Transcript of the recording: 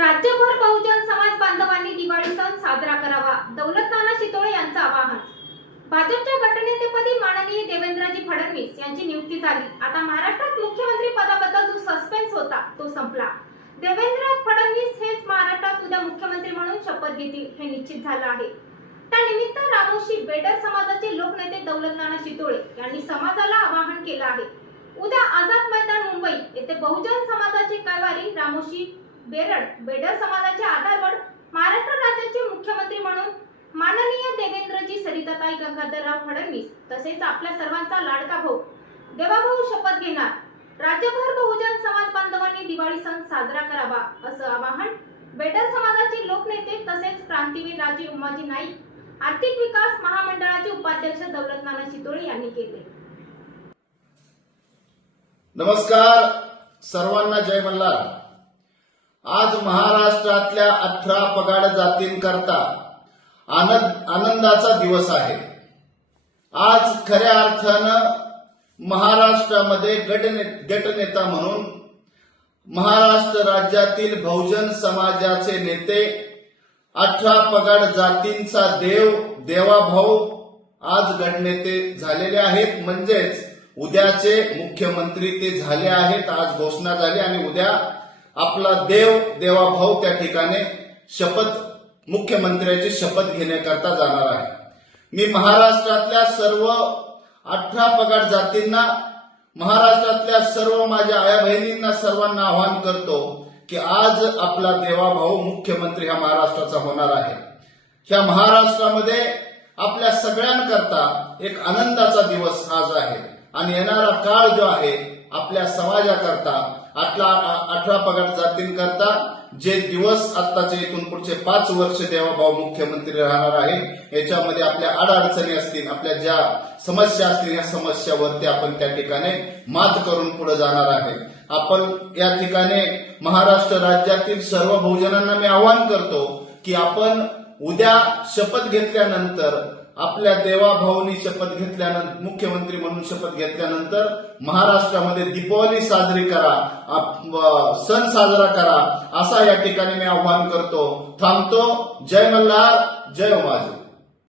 राज्यभर बहुजन समाज बांधवांनी दिवाळी सण साजरा करावा, दौलतनाना शितोळे यांचं आवाहन। भाजपच्या गटनेतेपदी माननीय देवेंद्रजी फडणवीस यांची नियुक्ती झाली। आता महाराष्ट्रात मुख्यमंत्री पदाबद्दल जो सस्पेन्स होता तो संपला। देवेंद्र फडणवीस हेच महाराष्ट्रात उद्या मुख्यमंत्री म्हणून शपथ घेतील हे निश्चित झालं आहे। त्यानिमित्त रामोशी बेडर समाजाचे लोकनेते दौलतनाना शितोळे यांनी समाजाला आवाहन केलं आहे। उद्या आझाद मैदान मुंबई येथे बहुजन समाजाचे कैवारी रामोशी बेडर समाजाचे आधारवड महाराष्ट्र राज्याचे मुख्यमंत्री म्हणून माननीय देवेंद्रजी सरिताताई गंगाधरराव फडणवीस तसेच आपल्या सर्वांचा लाडका भाऊ देवाभाऊ शपथ घेणार। राज्यभर बहुजन समाज बांधवांनी दिवाळी सण साजरा करावा असं आवाहन बेडर समाजाचे लोकनेते तसेच क्रांतीवीर राजे उमाजी नाईक आर्थिक विकास महामंडळाचे उपाध्यक्ष दौलतनाना शितोळे यांनी केले। नमस्कार, सर्वांना जय मल्हार। आज महाराष्ट्रातल्या 18 पगाड जातींकरता आनंदाचा दिवस आहे। आज खऱ्या अर्थानं महाराष्ट्रामध्ये गटनेता म्हणून महाराष्ट्र राज्यातील बहुजन समाजाचे नेते 18 पगाड जातींचा देवाभाऊ आज गटनेते झालेले आहेत। म्हणजेच उद्याचे मुख्यमंत्री ते झाले आहेत। आज घोषणा झाली आणि उद्या आपला देवाभाऊ त्या ठिकाणी मुख्यमंत्र्याची शपथ घेण्याकरता जाणार आहे। मी महाराष्ट्रातल्या सर्व 18 पगाड जातींना, महाराष्ट्रातल्या सर्व माझ्या आया बहिणींना सर्वांना आवाहन करतो की आज आपला देवाभाऊ मुख्यमंत्री ह्या महाराष्ट्राचा होणार आहे। ह्या महाराष्ट्रामध्ये आपल्या सगळ्यांकरता एक आनंदाचा दिवस आज आहे आणि येणारा काळ जो आहे आपल्या समाजाकरता 18 पगाड जातींकरता जे दिवस आत्ताचे इथून पुढचे 5 वर्ष देवाभाऊ मुख्यमंत्री राहणार आहे, याच्यामध्ये आपल्या अडचणी असतील, आपल्या ज्या समस्या असतील, या समस्यावरती आपण त्या ठिकाणी मात करून पुढे जाणार आहे। आपण या ठिकाणी महाराष्ट्र राज्यातील सर्व बहुजनांना मी आवाहन करतो की आपण उद्या शपथ घेतल्यानंतर आपल्या देवाभाऊनी शपथ घेतल्यानंतर, मुख्यमंत्री म्हणून शपथ घेतल्यानंतर महाराष्ट्रामध्ये दीपावली साजरी करा, सण साजरा करा, असा या ठिकाणी मी आवाहन करतो। थांबतो। जय मल्हार, जय उमाजी।